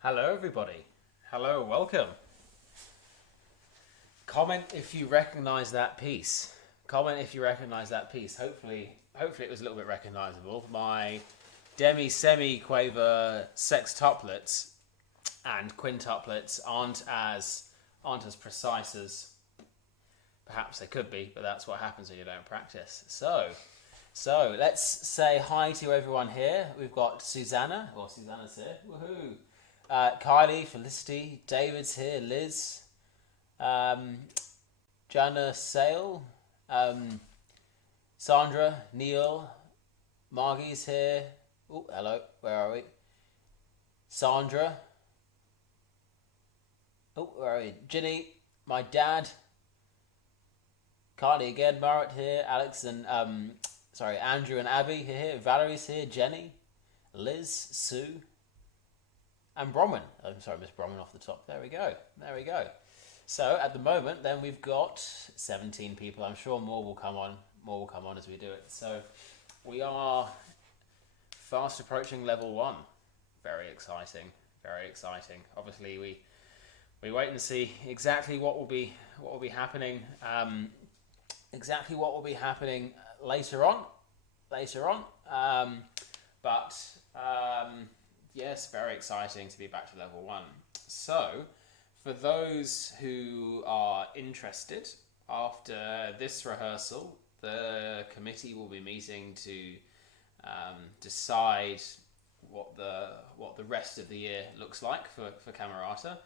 Hello everybody. Hello, welcome. Comment if you recognise that piece. Comment if you recognise that piece. Hopefully it was a little bit recognisable. My demi-semi-quaver sextuplets and quintuplets aren't as precise as perhaps they could be, but that's what happens when you don't practice. So let's say hi to everyone here. We've got Susanna's here. Woohoo! Kylie, Felicity, David's here, Liz, Jana Sale, Sandra, Neil, Margie's here. Oh, hello, where are we? Sandra. Oh, where are we? Ginny, my dad. Kylie again, Marit here, Alex and, Andrew and Abby here, Valerie's here, Jenny, Liz, Sue, and Bronwyn. I'm sorry, Miss Bronwyn off the top. There we go. So at the moment, then we've got 17 people. I'm sure more will come on as we do it. So we are fast approaching level 1. Very exciting. Obviously, we wait and see exactly what will be happening. Exactly what will be happening later on. Yes, very exciting to be back to level 1. So, for those who are interested, after this rehearsal, the committee will be meeting to decide what the rest of the year looks like for Camerata.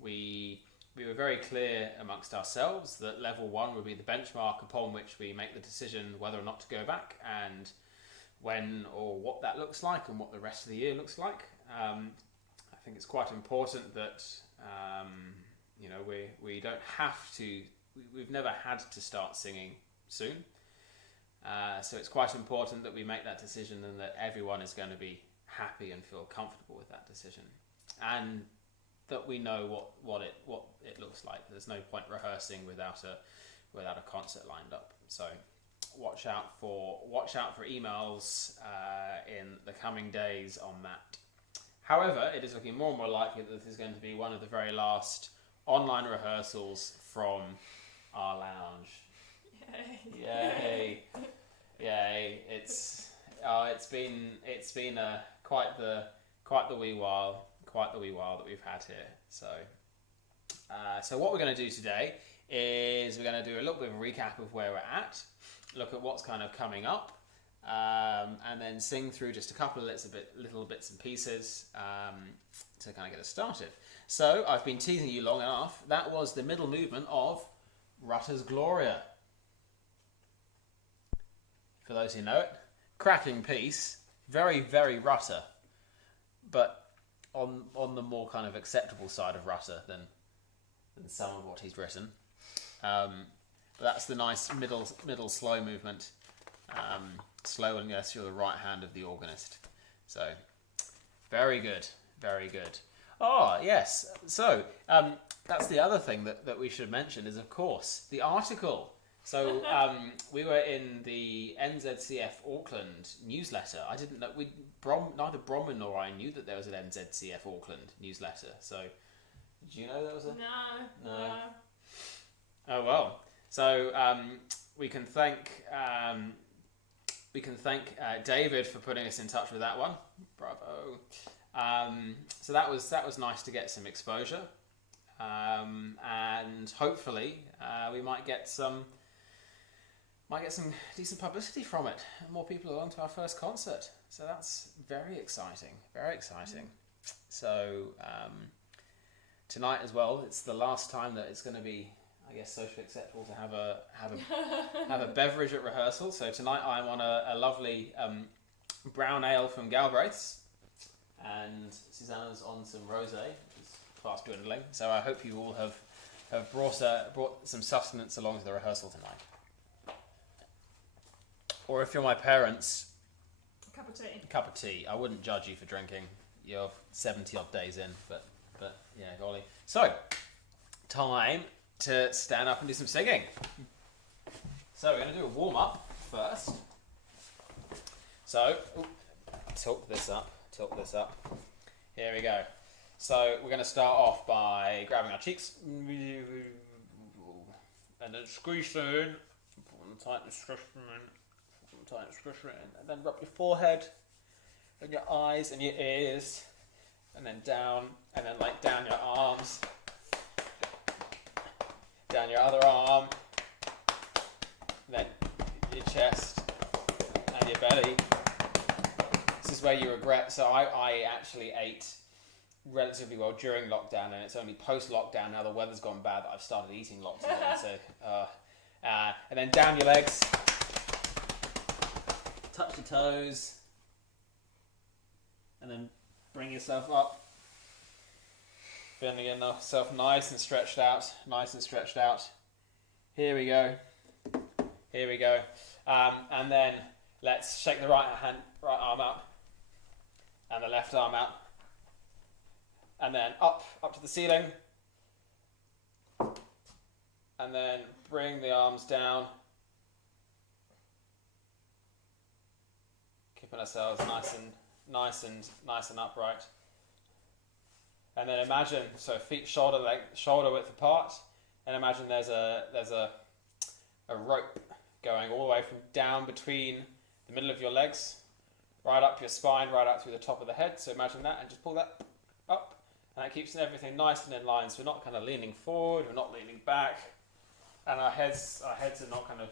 We were very clear amongst ourselves that level 1 would be the benchmark upon which we make the decision whether or not to go back, and when or what that looks like and what the rest of the year looks like. I think it's quite important that we don't have to. We've never had to start singing soon, so it's quite important that we make that decision and that everyone is going to be happy and feel comfortable with that decision, and that we know what it looks like. There's no point rehearsing without a concert lined up. So watch out for emails in the coming days on that. However, it is looking more and more likely that this is going to be one of the very last online rehearsals from our lounge. Yay! Yay! Yay! It's been quite the wee while that we've had here. So what we're going to do today is we're going to do a little bit of a recap of where we're at, look at what's kind of coming up, and then sing through just a couple of little bits and pieces to kind of get us started. So I've been teasing you long enough. That was the middle movement of Rutter's Gloria. For those who know it, cracking piece, very, very Rutter, but on the more kind of acceptable side of Rutter than some of what he's written. But that's the nice middle slow movement. Slow unless you're the right hand of the organist. So, very good, very good. Oh, yes. So, that's the other thing that we should mention is, of course, the article. So, we were in the NZCF Auckland newsletter. I didn't know, neither Bronwyn nor I knew that there was an NZCF Auckland newsletter. So, did you know there was a... No. Oh, well. So, we can thank David for putting us in touch with that one. Bravo. So that was nice to get some exposure, and hopefully we might get some decent publicity from it. More people along to our first concert. So that's very exciting. Very exciting. So tonight as well, it's the last time that it's going to be, I guess, socially acceptable to have a beverage at rehearsal. So tonight I'm on a lovely brown ale from Galbraith's, and Susanna's on some rosé, which is fast dwindling. So I hope you all have brought some sustenance along to the rehearsal tonight. Or if you're my parents, cup of tea. I wouldn't judge you for drinking. You're 70 odd days in, but yeah, golly. So time to stand up and do some singing. So we're going to do a warm-up first. So, tilt this up. Here we go. So we're going to start off by grabbing our cheeks and then squeeze in, tight the squish in, and then rub your forehead and your eyes and your ears, and then down, and then like down your arms. Down your other arm, then your chest and your belly. This is where you regret. So I actually ate relatively well during lockdown, and it's only post-lockdown, now the weather's gone bad, that I've started eating lots again. So, and then down your legs, touch your toes, and then bring yourself up. Feeling yourself nice and stretched out. Here we go. And then let's shake the right arm up, and the left arm out, and then up to the ceiling, and then bring the arms down, keeping ourselves nice and upright. And then imagine, so feet shoulder width apart, and imagine there's a rope going all the way from down between the middle of your legs, right up your spine, right up through the top of the head. So imagine that, and just pull that up, and that keeps everything nice and in line. So we're not kind of leaning forward, we're not leaning back, and our heads are not kind of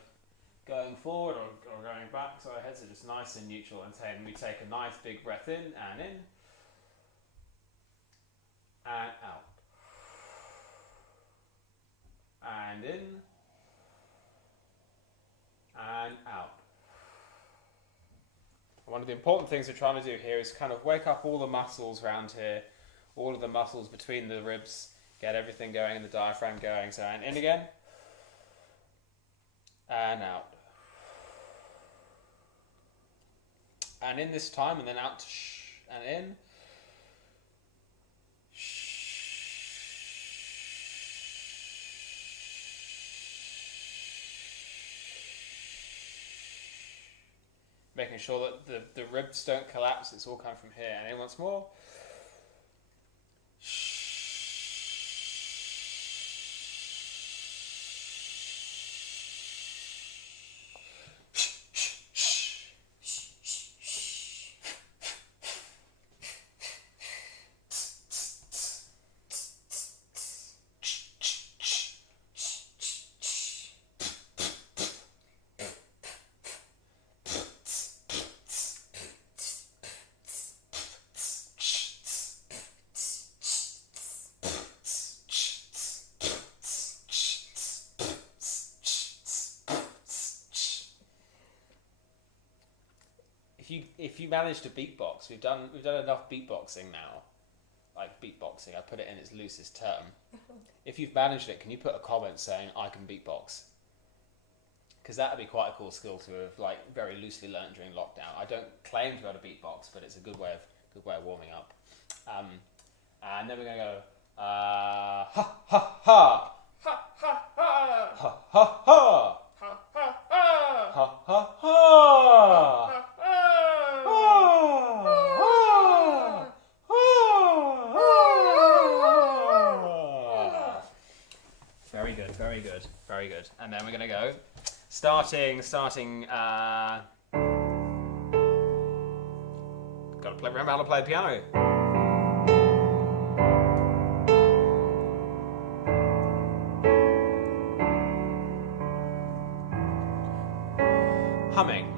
going forward or going back. So our heads are just nice and neutral. And then we take a nice big breath in and in. And out. And in. And out. One of the important things we're trying to do here is kind of wake up all the muscles around here, all of the muscles between the ribs, get everything going, the diaphragm going. So, and in again. And out. And in this time, and then out to and in. Making sure that the ribs don't collapse, it's all coming from here. And in once more. you manage to beatbox, we've done enough beatboxing now. Like beatboxing, I put it in its loosest term. If you've managed it, can you put a comment saying I can beatbox? Because that would be quite a cool skill to have like very loosely learned during lockdown. I don't claim to be able to beatbox, but it's a good way of warming up. And then we're gonna go ha ha ha ha ha ha ha ha ha ha ha ha ha. Very good. And then we're gonna go starting. Gotta remember how to play the piano. Humming.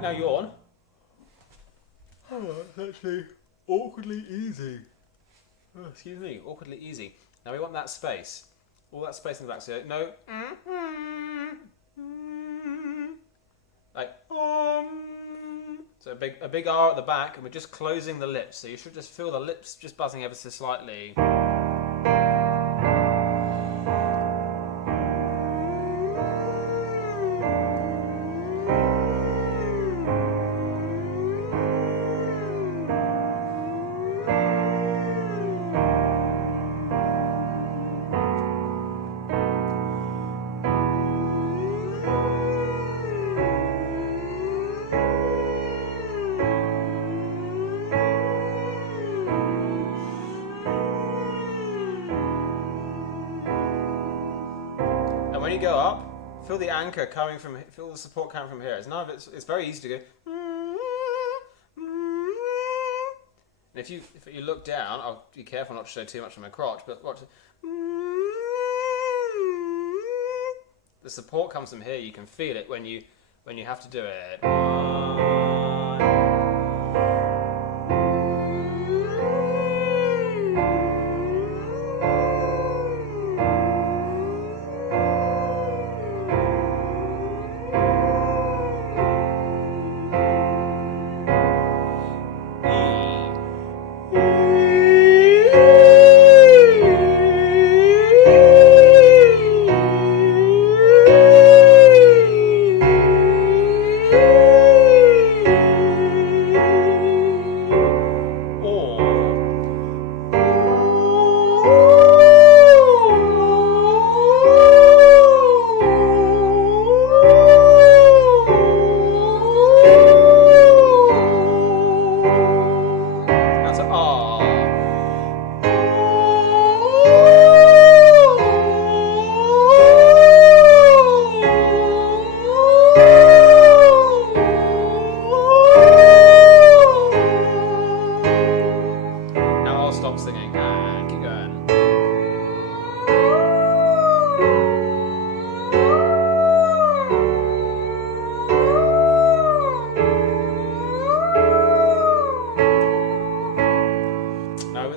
Now yawn. Oh, it's actually awkwardly easy. Oh, excuse me, awkwardly easy. Now we want that space. All that space in the back. So no. Like so a big R at the back, and we're just closing the lips. So you should just feel the lips just buzzing ever so slightly. When you go up, feel the anchor coming from, feel the support coming from here. It's very easy to go. And if you look down, I'll be careful not to show too much of my crotch, but watch. The support comes from here. You can feel it when you have to do it.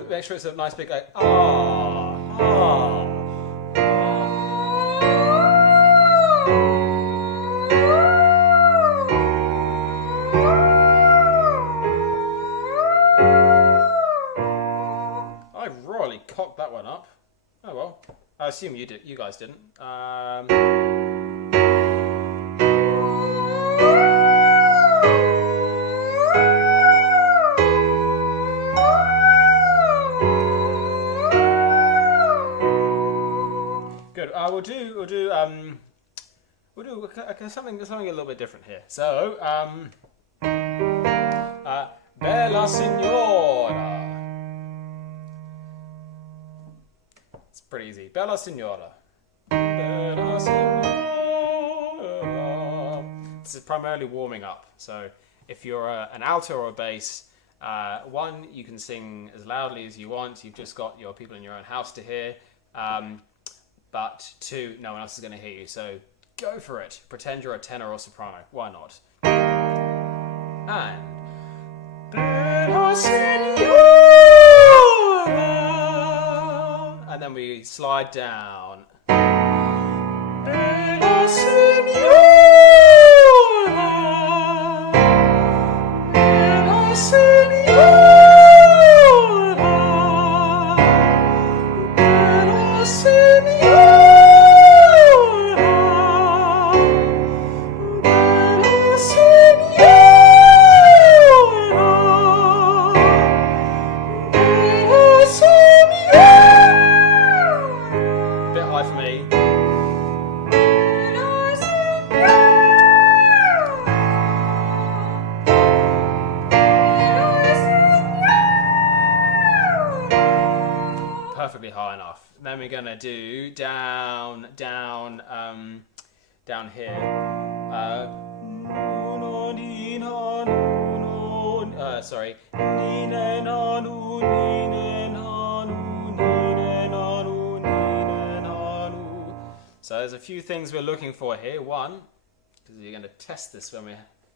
Make sure it's a nice big like I royally cocked that one up. Oh well. I assume you guys didn't. Good. We'll do something a little bit different here. So, Bella Signora. It's pretty easy. Bella Signora. Bella Signora. This is primarily warming up. So, if you're an alto or a bass, one, you can sing as loudly as you want. You've just got your people in your own house to hear. But two, no one else is going to hear you. So go for it. Pretend you're a tenor or soprano. Why not? And Bella Signora. And then we slide down. Bella Signora. Bella Signora. Bella Signora. Bella Signora. Bella Signora. Bit high for me. Perfectly high enough. Then we're gonna do down here. Sorry. So there's a few things we're looking for here. One, because you're going to test this when we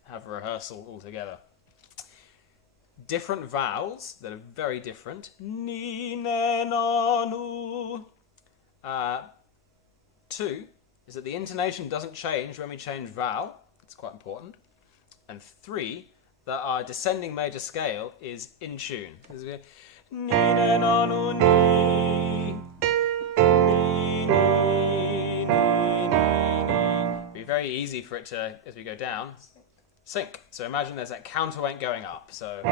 have a rehearsal all together. Different vowels that are very different. Two is that the intonation doesn't change when we change vowel. It's quite important. And three, that our descending major scale is in tune. Be very easy for it to, as we go down, sync. So imagine there's that counterweight going up. So.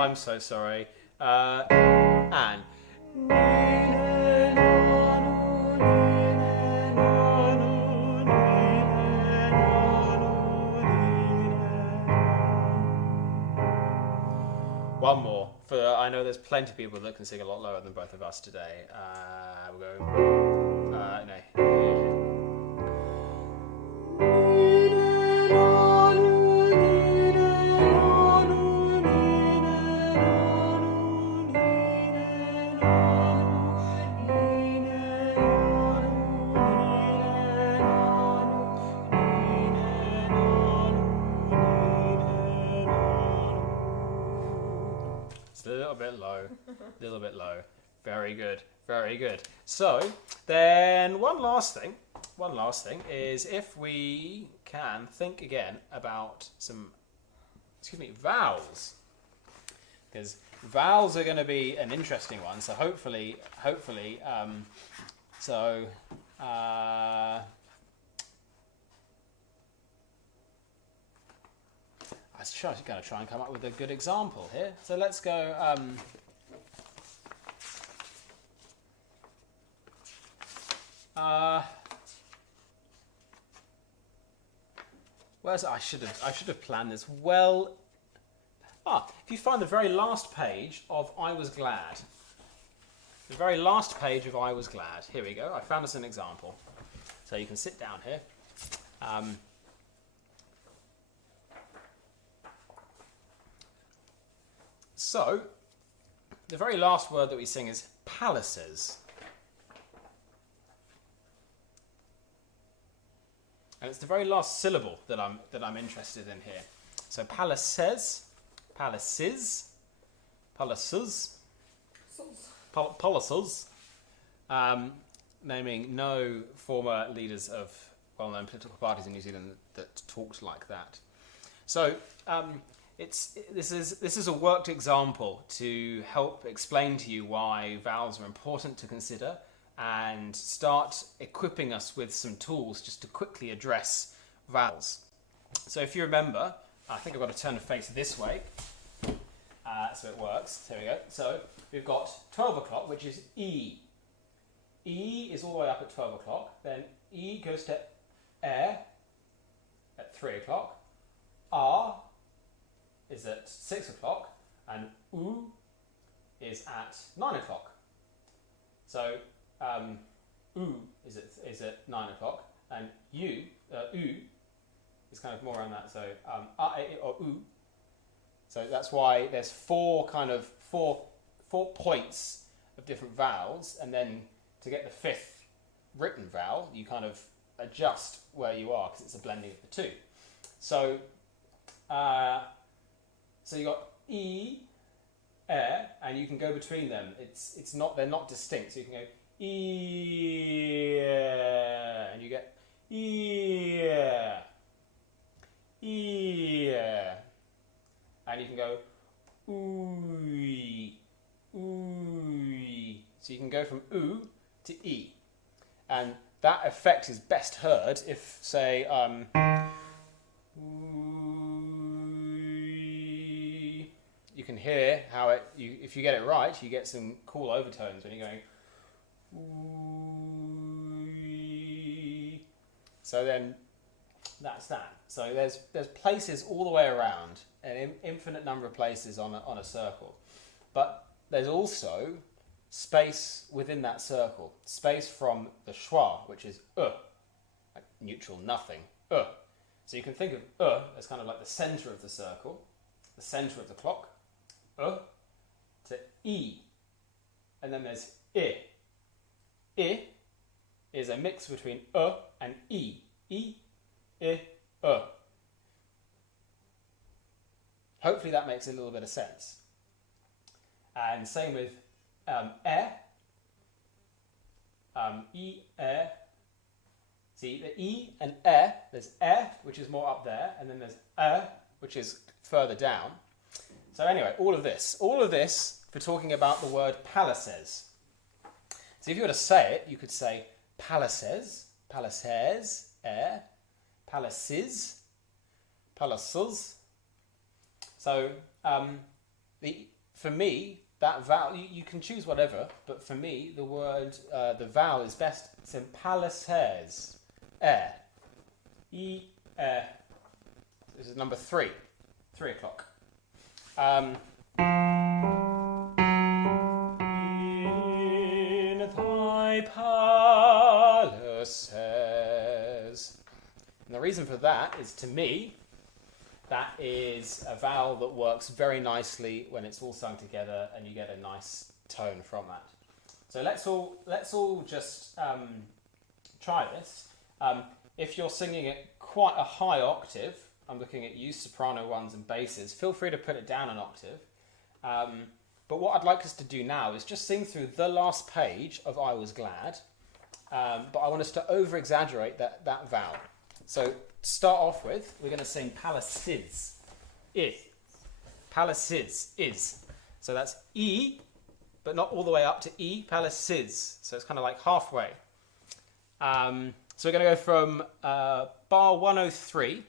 I'm so sorry. And. One more. I know there's plenty of people that can sing a lot lower than both of us today. We'll go. No. It's a little bit low. Very good, very good. So then one last thing is if we can think again about some, vowels. Because vowels are going to be an interesting one, so hopefully, I was going to try and come up with a good example here. So let's go. Where's I should have planned this well. If you find the very last page of I Was Glad. The very last page of I Was Glad. Here we go. I found us an example. So you can sit down here. So, the very last word that we sing is palaces. And it's the very last syllable that I'm interested in here. So palaces, palaces, palaces, palaces, naming no former leaders of well-known political parties in New Zealand that talked like that. So this is a worked example to help explain to you why vowels are important to consider and start equipping us with some tools just to quickly address vowels. So if you remember, I think I've got to turn the face this way so it works. There we go. So we've got 12 o'clock, which is E. E is all the way up at 12 o'clock. Then E goes to air at 3 o'clock. R is at 6 o'clock. And U is at 9 o'clock. So U is at 9 o'clock. And U is kind of more around that. So A, E, or U. So that's why there's four points of different vowels, and then to get the fifth written vowel, you kind of adjust where you are because it's a blending of the two. So, you got E, and you can go between them. They're not distinct. So you can go E, and you get E, E, and you can go ooey, ooey. So you can go from oo to e, and that effect is best heard if, say, ooey. You can hear how if you get it right, you get some cool overtones when you're going ooey. So then that's that. So there's places all the way around, an infinite number of places on a circle, but there's also space within that circle, space from the schwa, which is like neutral, nothing, So you can think of as kind of like the center of the circle, the center of the clock, to e, and then there's I. I is a mix between and e. I, I. Hopefully that makes a little bit of sense. And same with E, See, the E and there's which is more up there, and then there's which is further down. So anyway, all of this for talking about the word palaces. So if you were to say it, you could say palaces, palaces, palaces, palaces. So for me, that vowel, you can choose whatever, but for me, the word, the vowel is best. It's in palaces, E, This is number 3, 3 o'clock. In thy palaces. And the reason for that is, to me, that is a vowel that works very nicely when it's all sung together, and you get a nice tone from that. So let's all just try this. If you're singing at quite a high octave, I'm looking at you, soprano ones and basses, feel free to put it down an octave. But what I'd like us to do now is just sing through the last page of I Was Glad, but I want us to over-exaggerate that vowel. So to start off with, we're going to sing palaces, palaces, is. So that's E, but not all the way up to E, palaces. So it's kind of like halfway. So we're going to go from bar 103,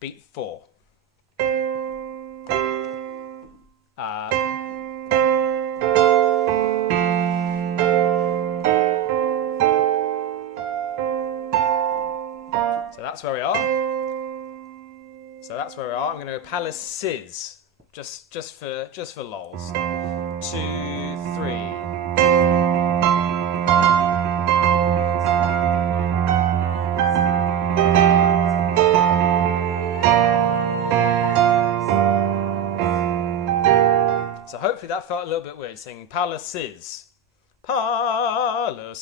beat 4. So that's where we are. I'm going to go palaces, just for lols. 2, 3. So hopefully that felt a little bit weird, singing palaces. Palaces.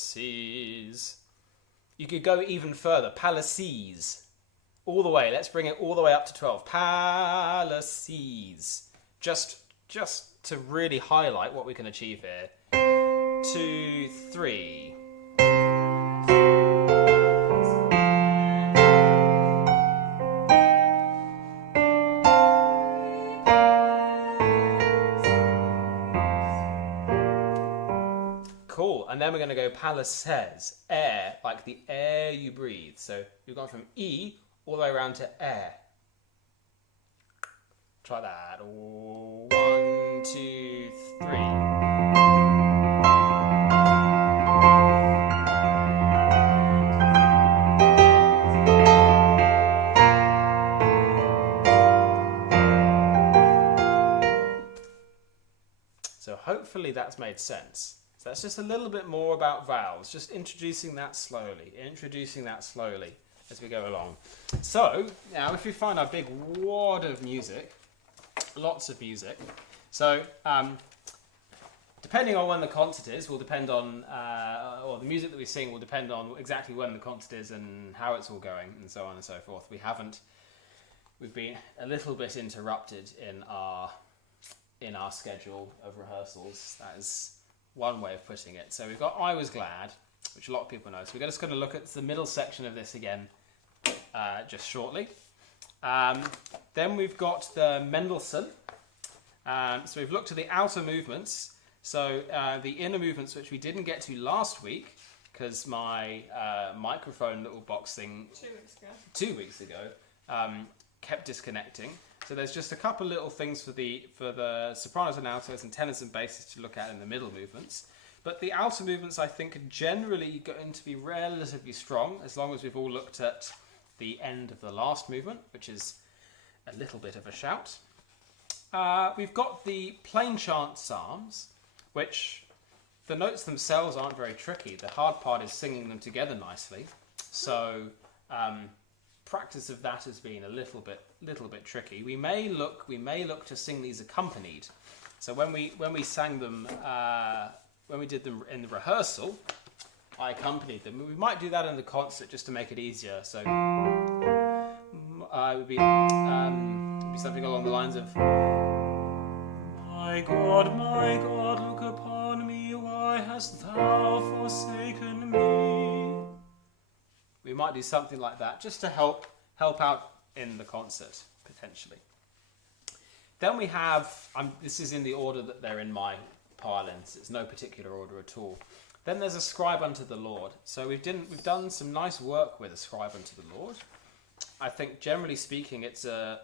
You could go even further. Palaces. All the way. Let's bring it all the way up to 12. Palaces. Just to really highlight what we can achieve here. 2, 3. Cool. And then we're going to go palaces. Air, like the air you breathe. So you've gone from E all the way around to air. Try that. 1, 2, 3. hopefully that's made sense. So that's just a little bit more about vowels, just introducing that slowly as we go along. So now if we find our big wad of music, lots of music, so depending on when the concert is will depend on, or the music that we sing will depend on exactly when the concert is and how it's all going and so on and so forth. We've been a little bit interrupted in our schedule of rehearsals. That is one way of putting it. So we've got I Was Glad, which a lot of people know. So we're just going to look at the middle section of this again just shortly. Then we've got the Mendelssohn. So we've looked at the outer movements. So the inner movements, which we didn't get to last week, because my microphone little box thing 2 weeks ago kept disconnecting. So there's just a couple little things for the sopranos and altos and tenors and basses to look at in the middle movements. But the outer movements, I think, are generally going to be relatively strong, as long as we've all looked at the end of the last movement, which is a little bit of a shout. We've got the plain chant psalms, which the notes themselves aren't very tricky. The hard part is singing them together nicely. So practice of that has been a little bit tricky. We may look to sing these accompanied. So when we sang them, when we did them in the rehearsal, I accompanied them. We might do that in the concert just to make it easier. So it would be something along the lines of, my God, look upon me. Why hast thou forsaken me? We might do something like that just to help out in the concert, potentially. Then we have, this is in the order that they're in my parlance. It's no particular order at all. Then there's Ascribe unto the Lord. So we've done some nice work with Ascribe unto the Lord. I think generally speaking, it's a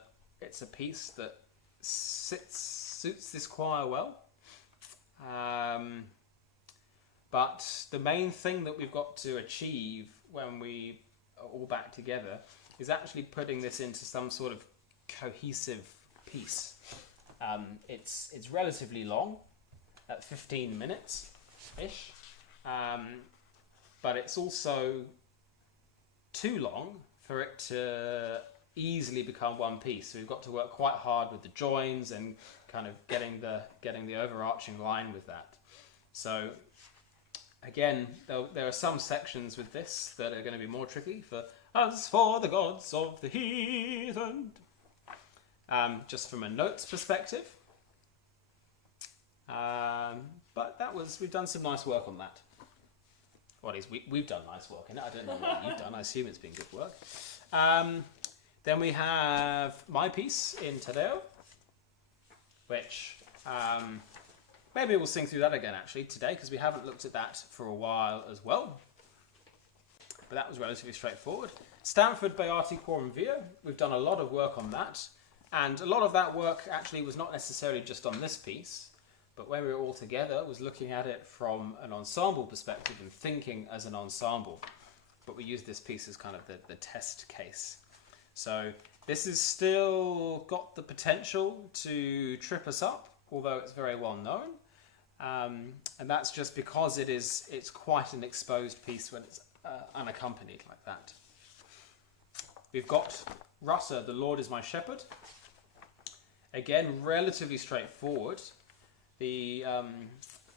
piece that suits this choir well. But the main thing that we've got to achieve when we are all back together is actually putting this into some sort of cohesive piece. It's relatively long, at 15 minutes-ish, but it's also too long for it to easily become one piece. So we've got to work quite hard with the joins and kind of getting the overarching line with that. So again, there are some sections with this that are going to be more tricky. For as for the gods of the heathen, just from a notes perspective. But we've done some nice work on that. What is we've done nice work in it. I don't know what you've done. I assume it's been good work. Then we have my piece in Tadeo, which maybe we'll sing through that again actually today, because we haven't looked at that for a while as well. But that was relatively straightforward. Stanford Beati Quorum Via, we've done a lot of work on that, and a lot of that work actually was not necessarily just on this piece, but when we were all together was looking at it from an ensemble perspective and thinking as an ensemble. But we used this piece as kind of the test case. So this has still got the potential to trip us up, although it's very well known. And that's just because it's quite an exposed piece when it's unaccompanied like that. We've got Rasa, The Lord is My Shepherd. Again, relatively straightforward. The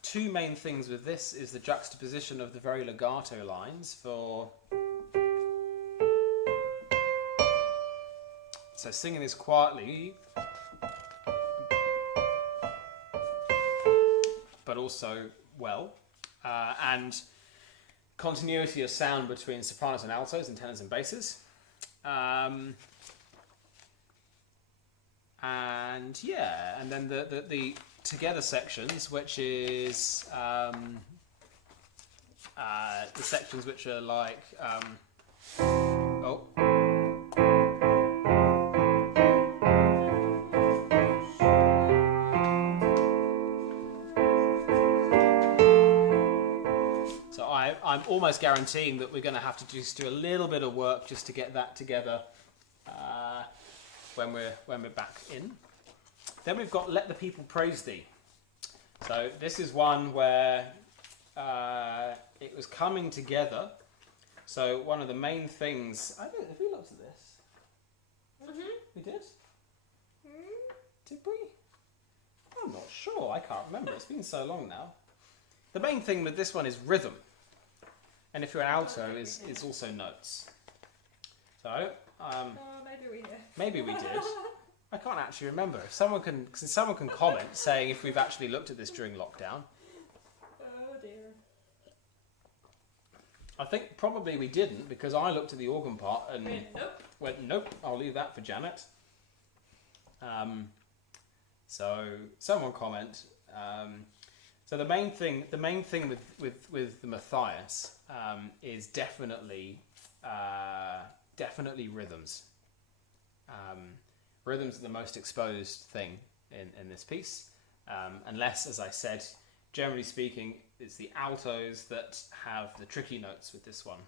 two main things with this is the juxtaposition of the very legato lines for... So singing this quietly, but also well, and continuity of sound between sopranos and altos and tenors and basses. And yeah, and then the together sections, which is the sections which are like I'm almost guaranteeing that we're going to have to just do a little bit of work just to get that together when we're back in. Then we've got Let the People Praise Thee. So this is one where it was coming together. So one of the main things... I don't know if we looked at this. Mm-hmm. We did? Did we? I'm not sure. I can't remember. It's been so long now. The main thing with this one is rhythm. And if you're an alto, is also notes. So, Maybe we did. maybe we did. I can't actually remember. If someone can comment saying if we've actually looked at this during lockdown. Oh dear. I think probably we didn't, because I looked at the organ part and Nope. went, nope, I'll leave that for Janet. So someone comment. So the main thing with the Matthias is definitely rhythms. Rhythms are the most exposed thing in this piece, unless, as I said, generally speaking, it's the altos that have the tricky notes with this one.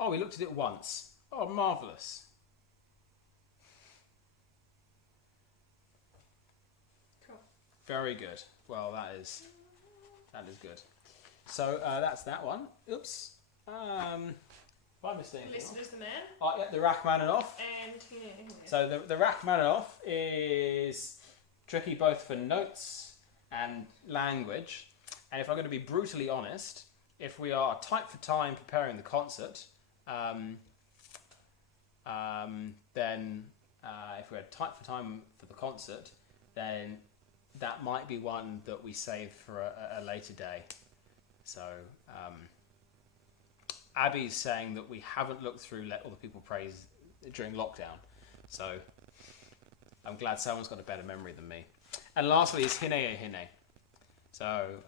Oh, we looked at it once. Oh, marvellous. Cool. Very good. Well, that is good. So that's that one. Oops. My mistake. Listeners, the man. Oh, yeah, the Rachmaninoff. And So the Rachmaninoff is tricky both for notes and language. And if I'm going to be brutally honest, if we are tight for time preparing the concert, then if we're tight for time for the concert, then that might be one that we save for a later day. So Abby's saying that we haven't looked through Let Other People Praise during lockdown. So I'm glad someone's got a better memory than me. And lastly is Hine e Hine. So,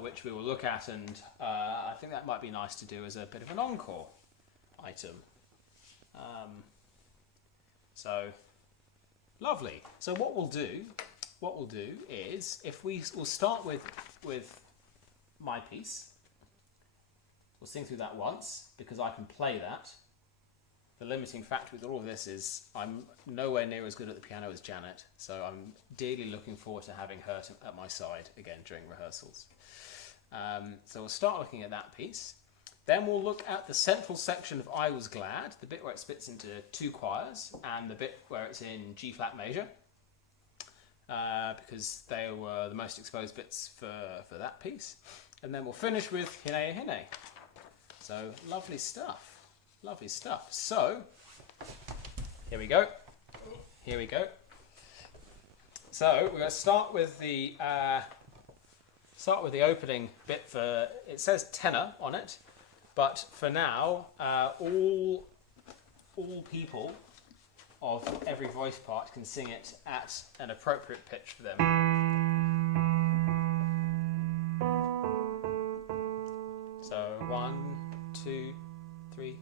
which we will look at, and I think that might be nice to do as a bit of an encore item. So, lovely. So what we'll do is, we'll start with my piece. We'll sing through that once, because I can play that. The limiting factor with all of this is I'm nowhere near as good at the piano as Janet, so I'm dearly looking forward to having her at my side again during rehearsals. So we'll start looking at that piece. Then we'll look at the central section of I Was Glad, the bit where it splits into two choirs, and the bit where it's in G-flat major, because they were the most exposed bits for that piece. And then we'll finish with Hine e Hine. So lovely stuff. Lovely stuff. So, here we go. Here we go. So we're going to start with the opening bit. For it says tenor on it, but for now, all people of every voice part can sing it at an appropriate pitch for them. So 1, 2, 3.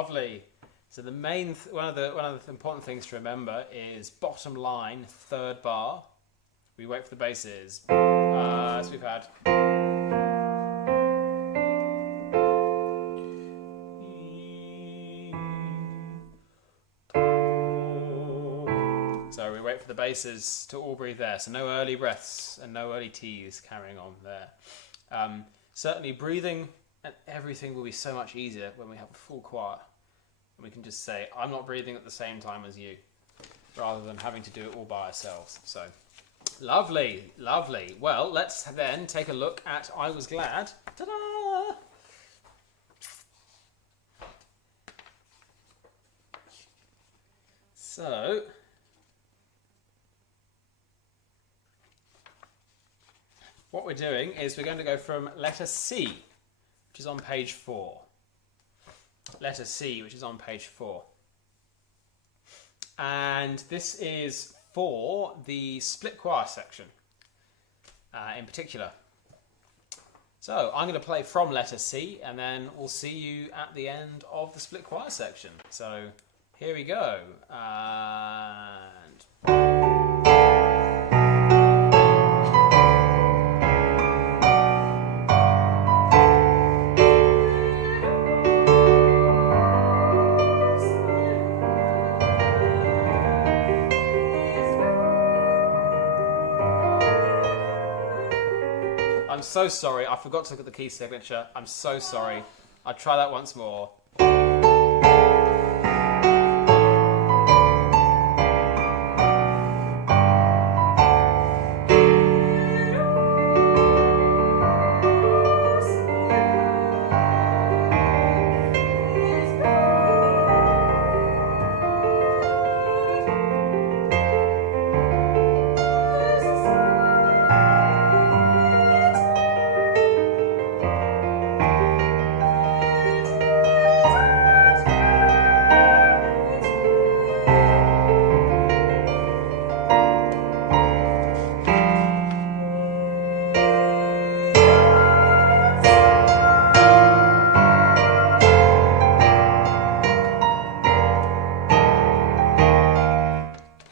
Lovely. So the main one of the important things to remember is bottom line, third bar. We wait for the basses. So we've had. So we wait for the basses to all breathe there. So no early breaths and no early T's carrying on there. Certainly breathing and everything will be so much easier when we have a full choir. And we can just say, I'm not breathing at the same time as you, rather than having to do it all by ourselves. So, lovely, lovely. Well, let's then take a look at I Was Glad. Ta-da! So, what we're doing is we're going to go from letter C, which is on page 4. Letter C, which is on page 4. And this is for the split choir section in particular. So I'm going to play from letter C, and then we'll see you at the end of the split choir section. So here we go. And... I'm so sorry, I forgot to look at the key signature. I'm so sorry. I'll try that once more.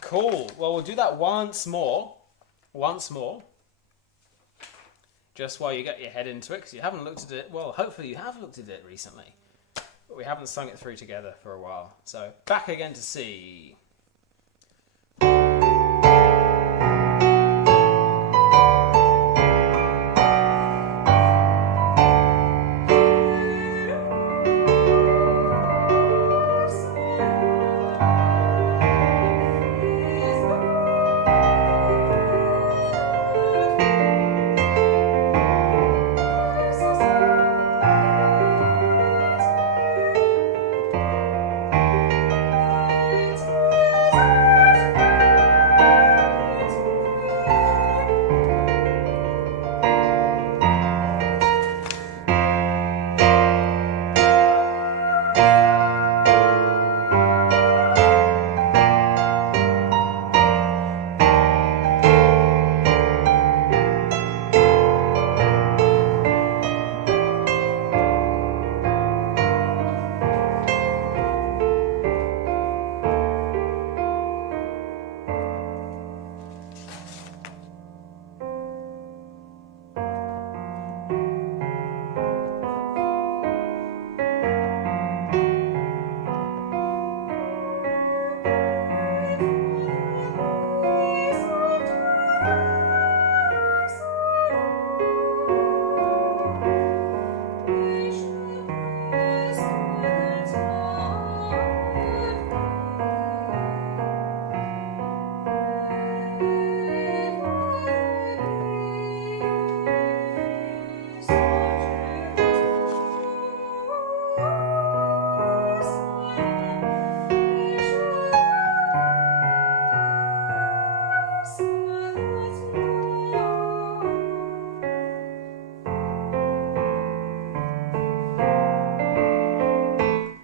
Cool. Well, we'll do that once more. Just while you get your head into it, because you haven't looked at it. Well, hopefully you have looked at it recently, but we haven't sung it through together for a while. So back again to C.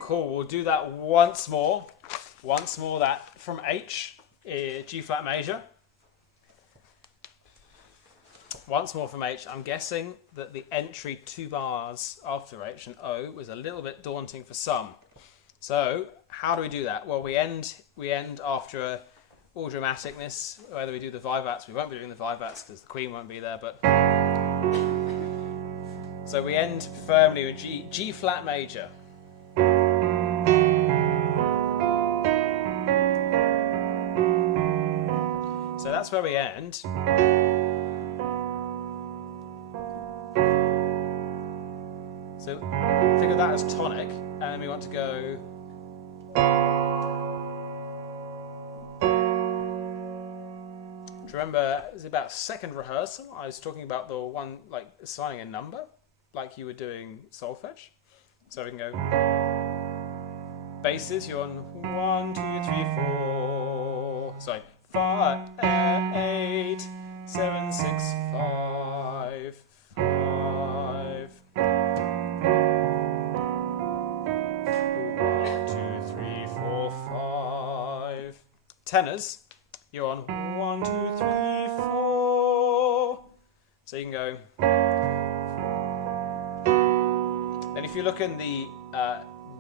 Cool, we'll do that once more. Once more, that from H, G flat major. Once more from H. I'm guessing that the entry 2 bars after H and O was a little bit daunting for some. So how do we do that? Well, we end after all dramaticness. Whether we do the vivats, we won't be doing the vivats because the Queen won't be there. But so we end firmly with G flat major. So that's where we end. So think of that as tonic, and then we want to go. Do you remember, it was about second rehearsal, I was talking about the one, like assigning a number, like you were doing solfege. So we can go basses, you're on 1, 2, 3, 4. Sorry, 5, 8, 7, 6, 5, 5. 1, 2, 3, 4, 5. Tenors, you're on 1, 2, 3, 4. So you can go. Then if you look in the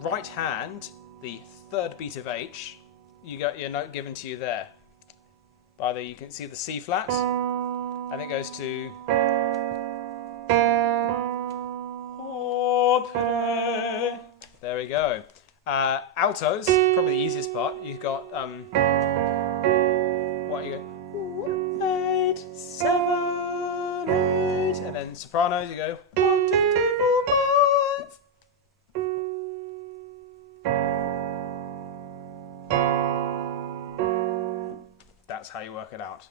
right hand, the third beat of H, you got your note given to you there. You can see the C flat, and it goes to. There we go. Altos, probably the easiest part. You've got what you go 8, 7, 8, and then sopranos you go 1, 2, 3, 4, 5. That's how you work it out.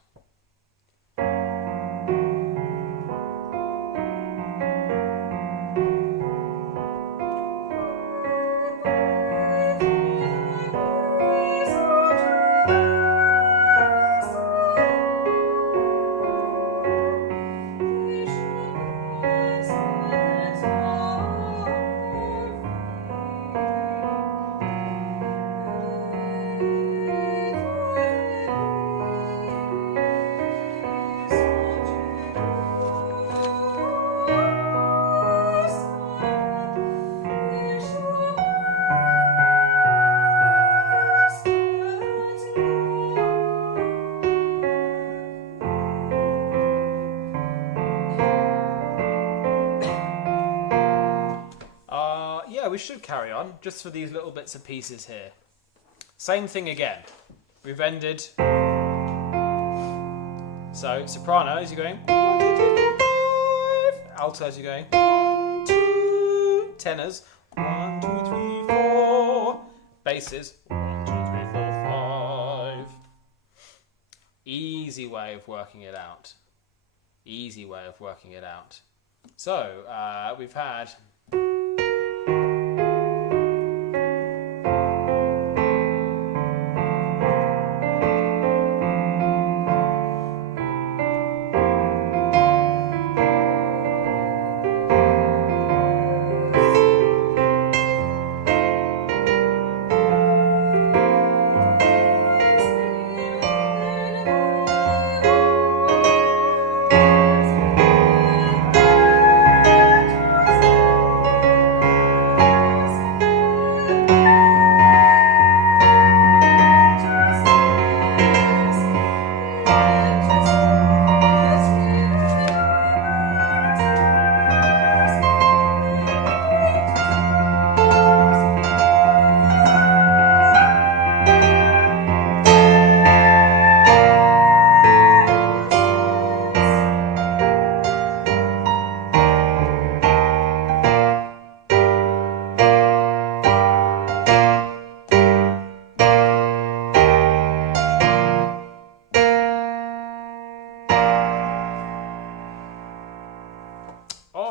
We should carry on just for these little bits and pieces here. Same thing again. We've ended. So sopranos, you're going 1, 2, 3, 4, 5. Altos, you're going 1, 2. Tenors 1, 2, 3, 4. Basses 1, 2, 3, 4, 5. Easy way of working it out. Easy way of working it out. So we've had.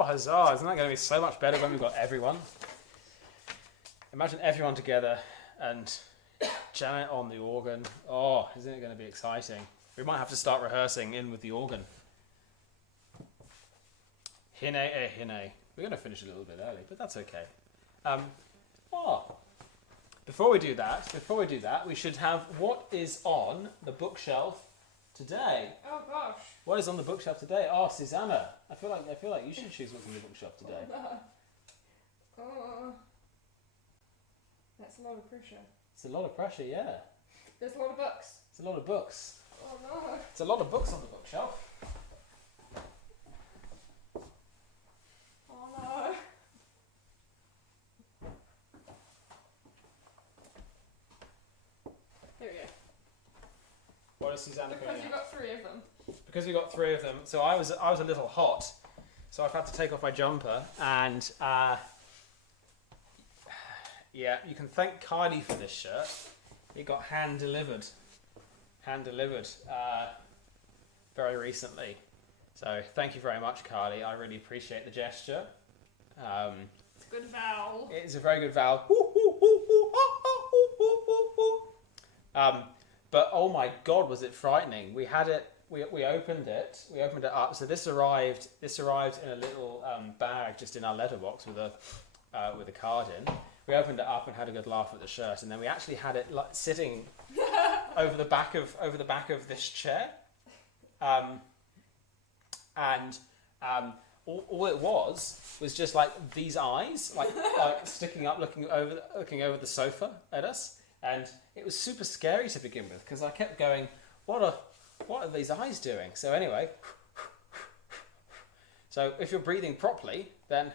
Huzzah, isn't that going to be so much better when we've got everyone? Imagine everyone together and Janet on the organ. Oh, isn't it going to be exciting? We might have to start rehearsing in with the organ. Hine e hine. We're going to finish a little bit early, but that's okay. Before we do that, we should have what is on the bookshelf today. Oh gosh. What is on the bookshelf today? Oh, Susanna, I feel like you should choose what's on the bookshelf today. That's a lot of pressure. It's a lot of pressure, yeah. There's a lot of books. It's a lot of books. Oh no. It's a lot of books on the bookshelf. Oh no. There we go. What is Susanna Because putting you've out? got 3 of them. Because we got 3 of them, so I was a little hot, so I've had to take off my jumper, and yeah, you can thank Kylie for this shirt. It got hand delivered very recently. So thank you very much, Kylie. I really appreciate the gesture. It's a good vowel. It's a very good vowel. But oh my God, was it frightening? We had it. We opened it. We opened it up. So this arrived in a little bag just in our letterbox with a card in. We opened it up and had a good laugh at the shirt, and then we actually had it sitting over the back of this chair. All it was just like these eyes, like sticking up, looking over the sofa at us, and it was super scary to begin with because I kept going, what are these eyes doing? So anyway, so if you're breathing properly, then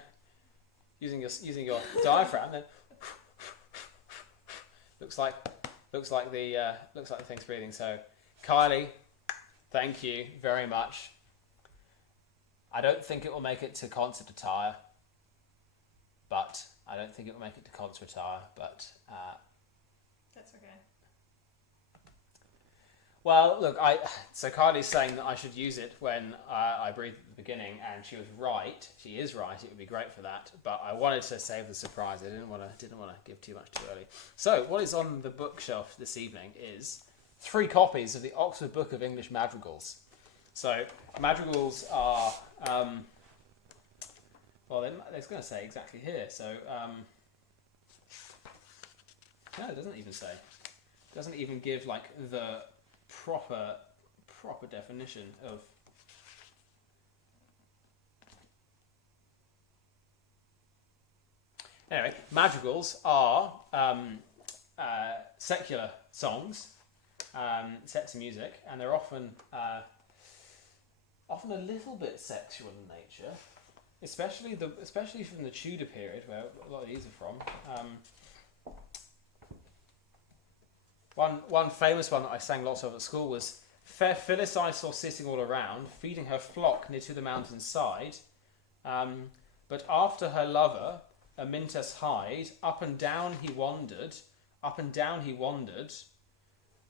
using your diaphragm, then looks like the thing's breathing. So Kylie, thank you very much. I don't think it will make it to concert attire, but That's okay. Well, look, so Kylie's saying that I should use it when I breathe at the beginning, and she was right. She is right. It would be great for that, but I wanted to save the surprise. I didn't want to give too much too early. So, what is on the bookshelf this evening is 3 copies of the Oxford Book of English Madrigals. So, madrigals are well, it's going to say exactly here. So, no, it doesn't even say. It doesn't even give like the proper definition of. Anyway, madrigals are secular songs set to music, and they're often a little bit sexual in nature, especially from the Tudor period, where a lot of these are from. One famous one that I sang lots of at school was "Fair Phyllis I saw sitting all around, feeding her flock near to the mountain side. But after her lover, Amintus hied, up and down he wandered,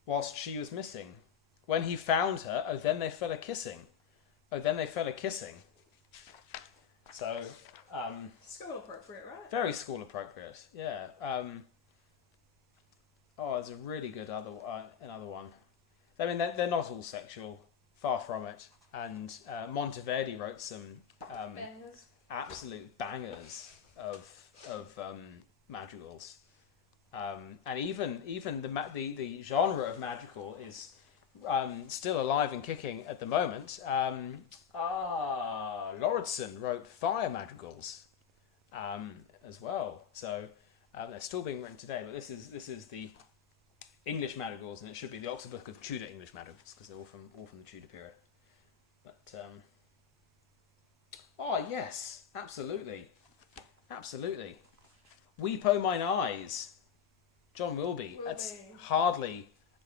whilst she was missing. When he found her, oh then they fell a kissing. So, School appropriate, right? very school appropriate, yeah. There's a really good another one. I mean, they're not all sexual, far from it. And Monteverdi wrote some Bangers. absolute bangers of madrigals. And even the genre of madrigal is still alive and kicking at the moment. Lauridsen wrote fire madrigals as well. So they're still being written today, but this is the English madrigals, and it should be the Oxford Book of Tudor English madrigals because they're all from the Tudor period. But yes, absolutely. Weep O Mine Eyes, John Wilby. That's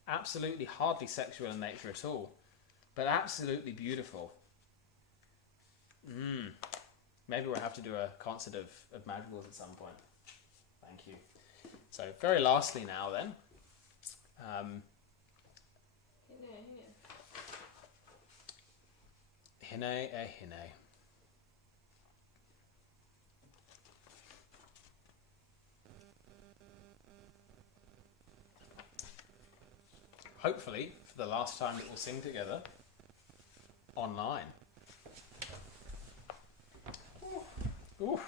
absolutely hardly sexual in nature at all, but absolutely beautiful. Maybe we'll have to do a concert of madrigals at some point. Thank you. So very lastly now then, Hine. Hopefully, for the last time that we'll sing together online. Ooh.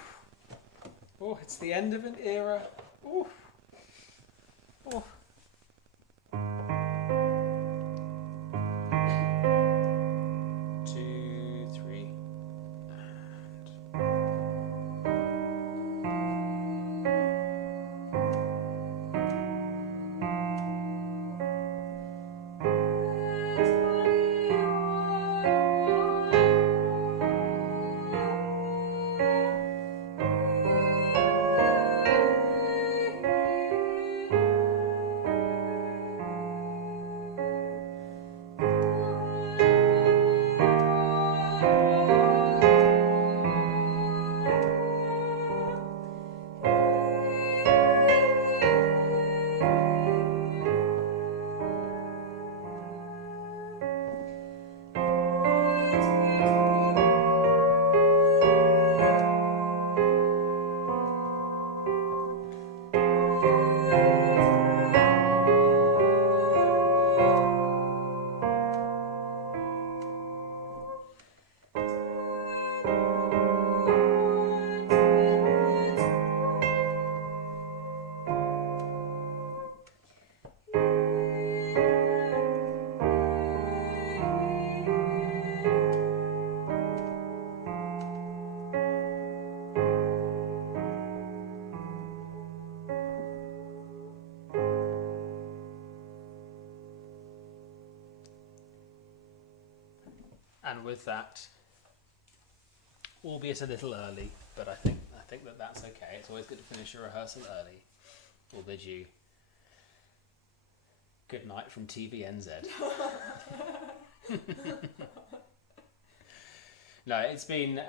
Oh, it's the end of an era. Ooh. Oh. 2, 3, and And with that, albeit a little early, but I think that's okay. It's always good to finish a rehearsal early. We'll bid you good night from TVNZ. No, it's been.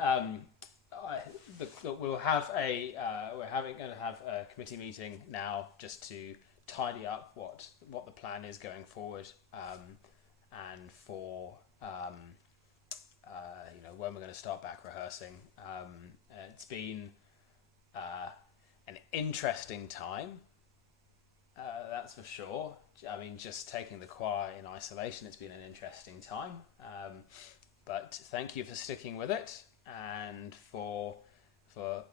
We'll have going to have a committee meeting now just to tidy up what the plan is going forward, and for when we're going to start back rehearsing. It's been an interesting time, that's for sure. I mean, just taking the choir in isolation, it's been an interesting time. But thank you for sticking with it and for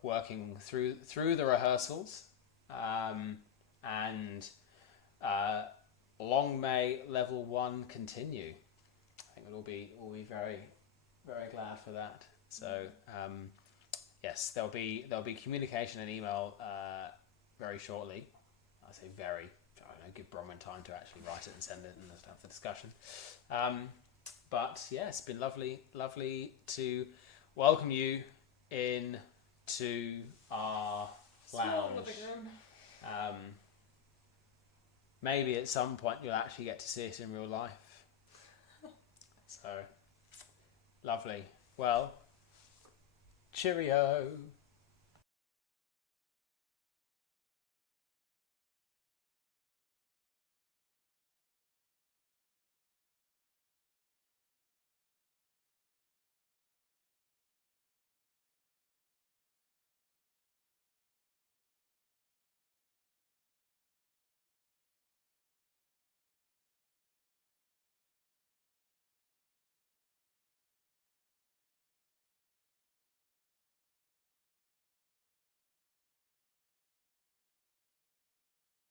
working through the rehearsals. And long may level 1 continue. I think we'll be very, very glad for that. So yes, there'll be communication and email very shortly. I say very. I don't know, give Bronwyn time to actually write it and send it and have the discussion. But yeah, it's been lovely to welcome you in to our lounge. Small living room. Maybe at some point you'll actually get to see it in real life. So lovely. Well, cheerio.